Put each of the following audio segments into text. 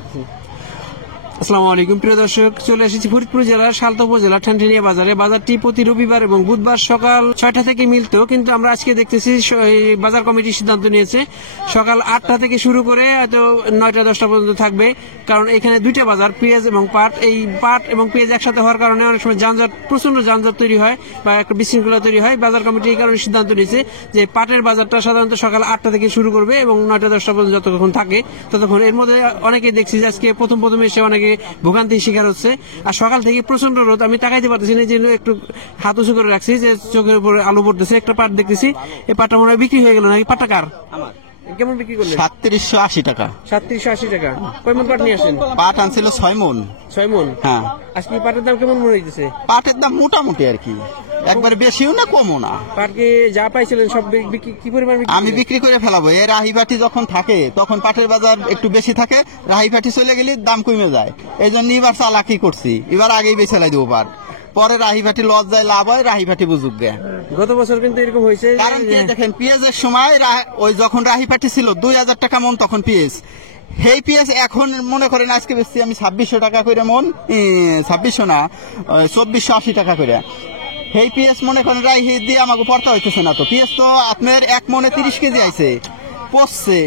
রাখছি। আসসালামু আলাইকুম প্রিয় দর্শক, চলে এসেছি ফরিদপুর জেলার সালতা উপজেলা ঠানঠানিয়া বাজারে। বাজারটি প্রতি রবিবার এবং বুধবার সকাল 6টা থেকে মিলত, কিন্তু আমরা আজকে দেখতেছি বাজার কমিটির সিদ্ধান্ত নিয়েছে সকাল 8টা থেকে শুরু করে হয়তো 9টা 10টা পর্যন্ত থাকবে। কারণ এখানে দুইটা বাজার, পেঁয়াজ এবং পাট। এই পাট এবং পেঁয়াজ একসাথে হওয়ার কারণে অনেক সময় প্রচন্ড যানজট তৈরি হয় বা একটা বিশৃঙ্খলা তৈরি হয়। বাজার কমিটি এই কারণে সিদ্ধান্ত নিয়েছে যে পাটের বাজারটা সাধারণত সকাল 8টা থেকে শুরু করবে এবং 9টা 10টা পর্যন্ত যতক্ষণ থাকে ততক্ষণ। এর মধ্যে অনেকে দেখছি যে আজকে প্রথম এসে অনেকে ভোগান্তির শিকার হচ্ছে। আর সকাল থেকে প্রচন্ড রোদ, আমি তাকাইতে পারতেছি না, এই জন্য একটু হাত উঁচু করে রাখছি যে চোখের উপরে আলো পড়তেছে। একটা পাট দেখতেছি, এই পাটটা মনে হয় বিক্রি হয়ে গেল নাকি? পাটটা কার? কেমন বিক্রি করলেন? 3780 টাকা। 3780 টাকা। কয় মন পাট নিয়ে আসেন? পাট আনছিল 6 মন। 6 মন? হ্যাঁ। আজকে পাটের দাম কেমন মনে হইতেছে? পাটের দাম মোটামুটি আর কি, একবারে বেশিও না কমও না। পাটকে যা পাইছিলেন সব কি পরিমাণ আমি বিক্রি করে ফেলাবো। এই রাহিবাটি যখন থাকে তখন পাটের বাজার একটু বেশি থাকে, রাহিবাটি চলে গেলে দাম কমে যায়। এই জন্য এবার চালাকি করছি, এবার আগেই বেছে লাই দেবো পাট, পরে রাহিবাটি লস যায় লাভ হয়, রাহিবাটি বুঝুক গে। গত বছর কিন্তু এরকম হয়েছে। কারণ কি দেখেন, পেঁয়াজের সময় ওই যখন রাহিবাটি ছিল 2000 টাকা মন তখন পেঁয়াজ, সেই পেঁয়াজ এখন মনে করেন আজকে বেশি আমি 2600 টাকা করে মন, 2600 না 2480 টাকা করে। সেই পেঁয়াজ মনে করেন রাহি দিয়ে আমাকে পড়তে হইতেছে না। তো পেঁয়াজ তো আপনার 1 মনে 30 কেজি আইছে, পচছে।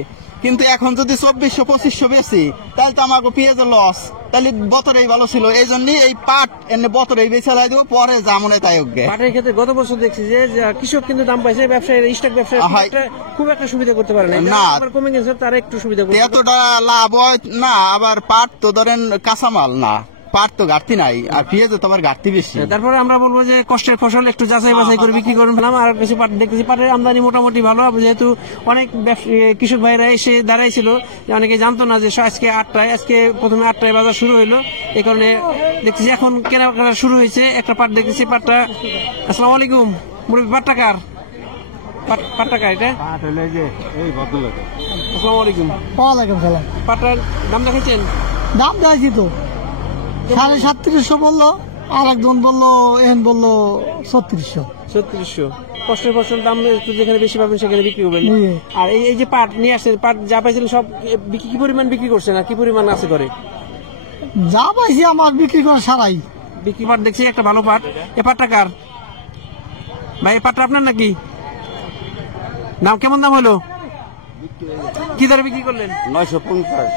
কিন্তু এখন যদি 2400-2500 বেশি, তাহলে তো আমাকে পেঁয়াজের লস, তাহলে বতরেই ভালো ছিল। এই জন্য এই পাট এনে বতরেই বেছে লাই দেবো, পরে যা মনে তাই হোক। পাটের ক্ষেত্রে গত বছর দেখছি যে কৃষক কিন্তু দাম পাইছে, ব্যবসায়ী স্টক ব্যবসায়ী খুব একটা সুবিধা করতে পারে না, কমে গেছে, তারা একটু সুবিধা করতে এতটা লাভ হয় না। আবার পাট তো ধরেন কাঁচামাল না, পাট তো ঘাটতি নাই, আর পেঁয়াজে তোমার ঘাটতি বেশি। তারপরে আমরা বলবো যে কষ্টের ফসল একটু যাচাই বাছাই করে বিক্রি করুন। আর কিছু পাট দেখতেছি, পাটের আমদানি মোটামুটি ভালো, যেহেতু অনেক কৃষক ভাইরা এসে দাঁড়াইছিল, অনেকে জানতো না যে আজকে 8টায়, আজকে প্রথমে 8টায় বাজার শুরু হইলো, এই কারণে দেখতেছি এখন কেনাকাটা শুরু হয়েছে। একটা পাট দেখতেছি, পাটটা। আসসালামু আলাইকুম মুরব্বি, পাটটা কার? পাটটা কার এটা? আসসালামু আলাইকুম। ওয়ালাইকুম সালাম। পাটটার দাম দেখাচ্ছেন? দাম দেখাচ্ছি তো 3750 বললো, আর একজন বললো এন বললো 3600। কষ্টের ফসল দাম একটু যেখানে বেশি পাবেন সেখানে বিক্রি করবেন। আর এই যে পাট নিয়ে আসছেন, পাট যা পাইছিলেন সব কি পরিমাণ বিক্রি করছেন আর কি পরিমাণ আছে করে? যা পাইছি আমার বিক্রি করা সারাই বিক্রি। পাট দেখছি একটা ভালো পাট। এ পাটটা কার ভাই? এই পাটটা আপনার নাকি? দাম কেমন দাম হলো? কি দরে বিক্রি করলেন? 950।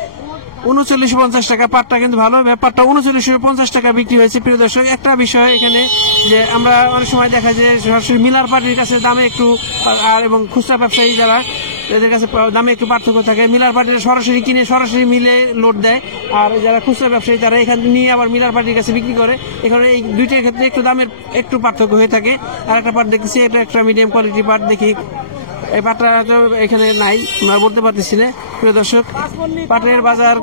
3950 টাকা। পাটটা কিন্তু ভালো, পাটটা 3950 টাকা বিক্রি হয়েছে। প্রিয় দর্শক, একটা বিষয় এখানে যে আমরা অনেক সময় দেখা যায় সরাসরি মিলার পার্টির কাছে দামে একটু, আর এবং খুচরা ব্যবসায়ী যারা এদের কাছে দামে একটু পার্থক্য থাকে। মিলার পার্টিরা সরাসরি কিনে সরাসরি মিলে লোড দেয়, আর যারা খুচরা ব্যবসায়ী তারা এখান নিয়ে আবার মিলার পার্টির কাছে বিক্রি করে। এখানে এই দুইটার ক্ষেত্রে একটু দামের একটু পার্থক্য হয়ে থাকে। আর একটা পাট দেখতেছি, এটা একটা মিডিয়াম কোয়ালিটি পাট। দেখি এই পাটটা এখানে নাই, আমরা বলতে পারতেছি না। প্রিয় দর্শক, পাটের বাজার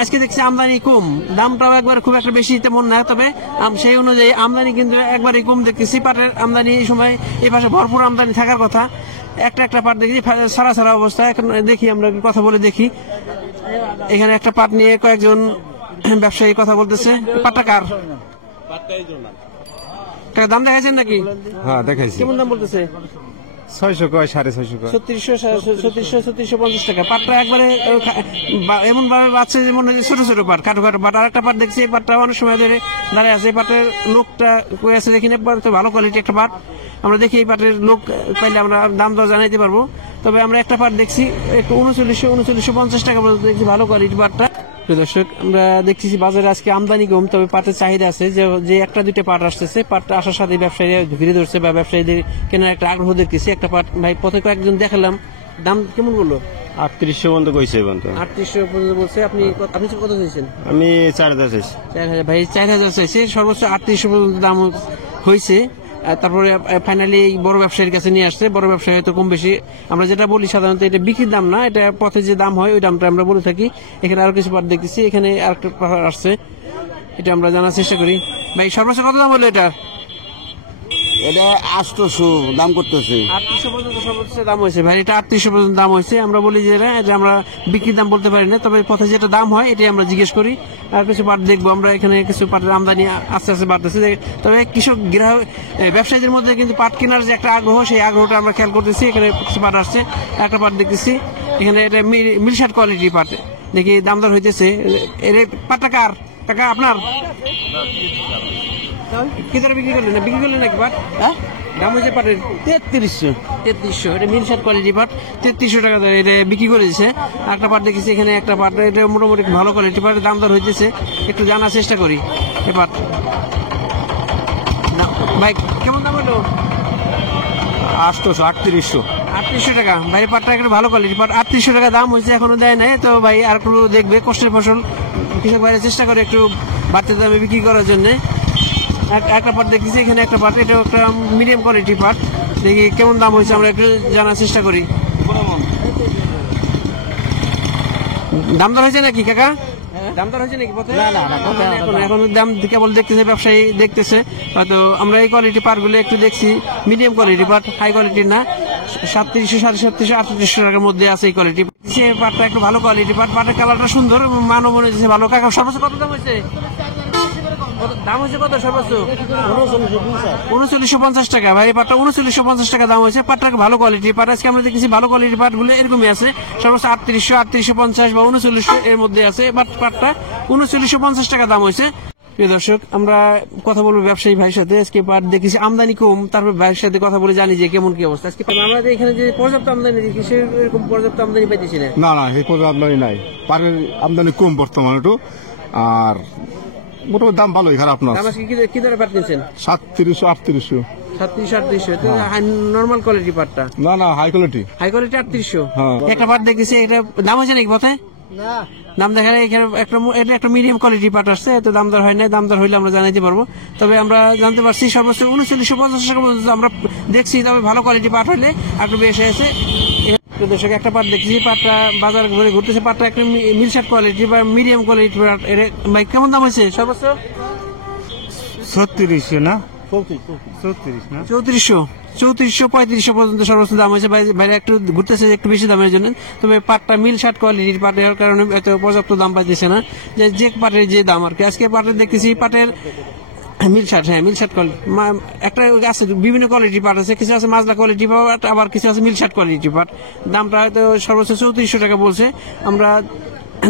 আজকে দেখছি আমদানি কম, দামটাও একবার খুব একটা বেশি তেমন না, তবে সেই অনুযায়ী আমদানি কিন্তু একবারই কম দেখতেছি। পাটের আমদানি এই সময় এই পাশে ভরপুর আমদানি থাকার কথা। একটা পাট দেখি সারা সারা অবস্থা। এখন দেখি আমরা কথা বলে দেখি। এখানে একটা পাট নিয়ে কয়েকজন ব্যবসায়ী কথা বলতেছে। পাটটা কার? দাম দেখাইছেন নাকি? হ্যাঁ দেখাইছি। কেমন দাম বলতেছে? 600 কয় 650 3650 টাকা। পাটটা একবারে এমন ভাবে বাচ্চা যে মনে হয় ছোট ছোট পাট, খাটো খাটো পাট। আর একটা পাট দেখছি, এই পাটটা অনেক সময় ধরে দাঁড়ায় আছে। এই পাটের লোকটা কই আছে দেখি না, ভালো কোয়ালিটি একটা পাট। আমরা দেখি এই পাটের লোক পাইলে আমরা দাম দর জানাইতে পারবো। তবে আমরা একটা পাট দেখছি একটু 3950 টাকা পর্যন্ত দেখছি, ভালো কোয়ালিটি পাটটা। দর্শক, আমরা দেখতেছি বাজারে আজকে আমদানি কম, তবে পাটের চাহিদা আছে। যে একটা দুইটা পাট আসতেছে, পাটটা আসার সাথে ব্যবসায়ীরা ঘিরে ধরছে বা ব্যবসায়ীদের কেনার একটা আগ্রহ দেখতেছি। একটা পাট ভাই পথে কয়েকজন দেখালাম, দাম কেমন বললো? 3800 পর্যন্ত কইছে। 3800 পর্যন্ত বলছে। আপনি কত চাইছেন? আমি 4000 চাইছি। 4000 ভাই 4000 চাইছে, সর্বোচ্চ 3800 পর্যন্ত দাম হয়েছে। তারপরে ফাইনালি বড় ব্যবসায়ীর কাছে নিয়ে আসছে। বড় ব্যবসায়ী তো কম বেশি, আমরা যেটা বলি সাধারণত এটা বিক্রির দাম না, এটা পথে যে দাম হয় ওই দামটা আমরা বলে থাকি। এখানে আরো কিছু পাট দেখতেছি, এখানে আরেকটা পাট আসছে, এটা আমরা জানার চেষ্টা করি। ভাই সর্বোচ্চ কত দাম হলো এটা? এটা 800 দাম করতেছে। 3800 পর্যন্ত সর্বোচ্চ দাম হয়েছে ভাই, এটা 3800 পর্যন্ত দাম হয়েছে। আমরা বলি যে এটা আমরা বিক্রির দাম বলতে পারি না, তবে পথে যেটা দাম হয় এটাই আমরা জিজ্ঞেস করি। আর কিছু পাট দেখবো আমরা, এখানে কিছু পাটের আমদানি আস্তে আস্তে বাড়তেছে। তবে কৃষক ব্যবসায়ীদের মধ্যে কিন্তু পাট কেনার যে একটা আগ্রহ, সেই আগ্রহটা আমরা খেয়াল করতেছি। এখানে কিছু পাট আসছে, একটা পাট দেখতেছি এখানে, এটা মিলশাট কোয়ালিটি পাট। দেখি দাম দর হইতেছে। এর পাটটা কার কাকা? আপনার? কি দরে বিক্রি করলেন? না বিক্রি করলেন নাকি পাট? হ্যাঁ দাম হয়েছে পাটের 3300। এটা মিল শার্ট কোয়ালিটি পাট, 3300 টাকা দরে এটা বিক্রি করে দিচ্ছে। একটা পাট দেখেছি এখানে, একটা পাট এটা মোটামুটি ভালো কোয়ালিটি পাটের দাম দর হইতেছে, একটু জানার চেষ্টা করি এ পাট। না, ভাই কেমন দাম হলো? 3800 টাকা। ভাই পাটটা একটু ভালো কোয়ালিটি পাট, 3800 টাকা দাম হয়েছে, এখনো দেয় নাই তো ভাই। আর একটু দেখবে, কষ্টের ফসল, কৃষক ভাইয়ের চেষ্টা করে একটু বাড়তি দামে বিক্রি করার জন্য। একটা পাট দেখতেছি এখানে, একটা পাট, এটা একটা মিডিয়াম কোয়ালিটি পাট। দেখি কেমন দাম হয়েছে, আমরা একটু জানার চেষ্টা করি। দাম দর হয়েছে নাকি কাকা? দাম দর হয়েছে নাকি পথে? এখন দাম কেবল দেখতেছে, ব্যবসায়ী দেখতেছে হয়তো। আমরা এই কোয়ালিটি পাট গুলো একটু দেখছি, মিডিয়াম কোয়ালিটি পাট, হাই কোয়ালিটির না। 3700, 3700, 3800 টাকার মধ্যে আছে এই কোয়ালিটি। সে পাটটা একটু ভালো কোয়ালিটি পাট, পাটের কালারটা সুন্দর, মানও মনে হচ্ছে ভালো। কাকা সর্বোচ্চ কত দাম হয়েছে? দাম হয়েছে কত সর্বোচ্চ? 3950 টাকা। ভাই পাটটা 3950 টাকা দাম হয়েছে। পাটটা ভালো কোয়ালিটির পাট। আজকে আমরা দেখেছি ভালো কোয়ালিটির পাট গুলো এরকমই আছে, সর্বোচ্চ 3800, 3850 বা 3900 এর মধ্যে আছে। বাট পাটটা 3950 টাকা দাম হয়েছে। প্রিয় দর্শক, আমরা কথা বলবো ব্যবসায়ী ভাইয়ের সাথে। আজকে পাট দেখেছি আমদানি কম, তারপর ভাইয়ের সাথে কথা বলে জানি যে কেমন কি অবস্থা। আজকে আমাদের এখানে যে পর্যাপ্ত আমদানি দেখি, সেরকম পর্যাপ্ত আমদানি পাইতেছি না। না এই পর্যন্ত আমদানি নাই, পাটের আমদানি কম বর্তমানে একটু। আর মোটামুটি দাম ভালোই, খারাপ না। দাম আজকে কি দরে পাট কিনছেন? 3700, 3800। 3700, নর্মাল কোয়ালিটি পাটটা? না হাই কোয়ালিটি। High quality 3800। হ্যাঁ। একটা পাট দেখেছি, এটা দাম হয়েছে নাকি পথে? দাম দেখা যায় এখানে এটা একটা মিডিয়াম কোয়ালিটি পাট আসছে, এত দাম দর হয় না। দাম দর হইলে আমরা জানাইতে পারবো। তবে আমরা জানতে পারছি সর্বোচ্চ 3950 টাকা পর্যন্ত আমরা দেখছি। তবে ভালো কোয়ালিটি পাট হইলে একটু বেশি আছে। দর্শক, একটা পাট দেখছি, পাটটা বাজার ঘুরে ঘুরতেছে। পাটটা একটা মিলশার্ট কোয়ালিটি বা মিডিয়াম কোয়ালিটি পাট। ভাই কেমন দাম হয়েছে সর্বোচ্চ? 3600 না? 3400, 3500 পর্যন্ত সর্বোচ্চ দাম হয়েছে। বাইরে একটু ঘুরতেছে একটু বেশি দামের জন্য। তবে পাটটা মিল শার্ট কোয়ালিটির পাট হওয়ার কারণে এত পর্যাপ্ত দাম পাইতেছে না, যে পাটের যে দাম আর কি। আজকে পাটের দেখতেছি পাটের মিল শার্ট, হ্যাঁ মিল শার্ট কোয়ালিটি একটা আছে, বিভিন্ন কোয়ালিটির পাট আছে। কিছু আছে মাজলা কোয়ালিটি পাট, আবার কিছু আছে মিল শার্ট কোয়ালিটির পাট। দামটা হয়তো সর্বোচ্চ 3400 টাকা বলছে। আমরা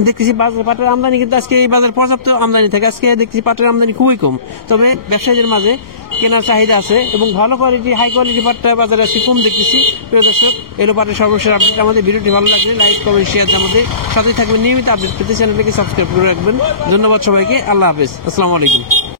দেখতেছি পাটের আমদানি কিন্তু আজকে এই বাজার পর্যাপ্ত আমদানি থাকে। আজকে দেখতেছি পাটের আমদানি খুবই কম, তবে ব্যবসায়ীদের মাঝে কেনার চাহিদা আছে এবং ভালো কোয়ালিটি হাই কোয়ালিটি পাটটা বাজারে আজকে কম দেখতেছি। প্রিয় দর্শক, এলো পাটের সর্বশেষ আপডেট। আমাদের ভিডিওটি ভালো লাগলে লাইক, কমেন্ট, শেয়ার, আমাদের সাথে থাকবেন। নিয়মিত আপডেট পেতে চ্যানেলটিকে সাবস্ক্রাইব করে রাখবেন। ধন্যবাদ সবাইকে। আল্লাহ হাফেজ, আসসালামু আলাইকুম।